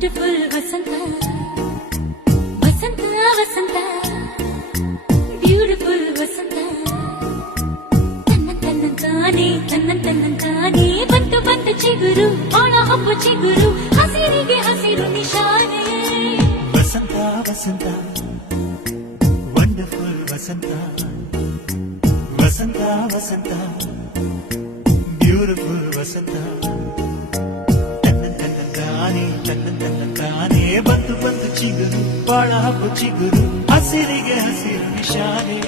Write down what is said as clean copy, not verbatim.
wonderful ವಸಂತ ವಸಂತ ವಸಂತ beautiful ವಸಂತ ತನ್ನಂತಾನೆ ಬಂತು ಬಂತು ಚಿಗುರು ಒಣ ಹಬ್ಬ ಚಿಗುರು ಹಸಿರಿಗೆ ಹಸಿರು ನಿಶಾನೆ ವಸಂತ ವಸಂತ ವಂಡರ್ಫುಲ್ ವಸಂತ ವಸಂತ ವಸಂತ ಬ್ಯೂಟಿಫುಲ್ ವಸಂತ ತನ್ನಂತಾನೆ ಬಂತು ಬಂತು ಚಿಗುರು ಒಣ ಹಬ್ಬ ಚಿಗುರು ಹಸಿರಿಗೆ ಹಸಿರು ನಿಶಾನೆ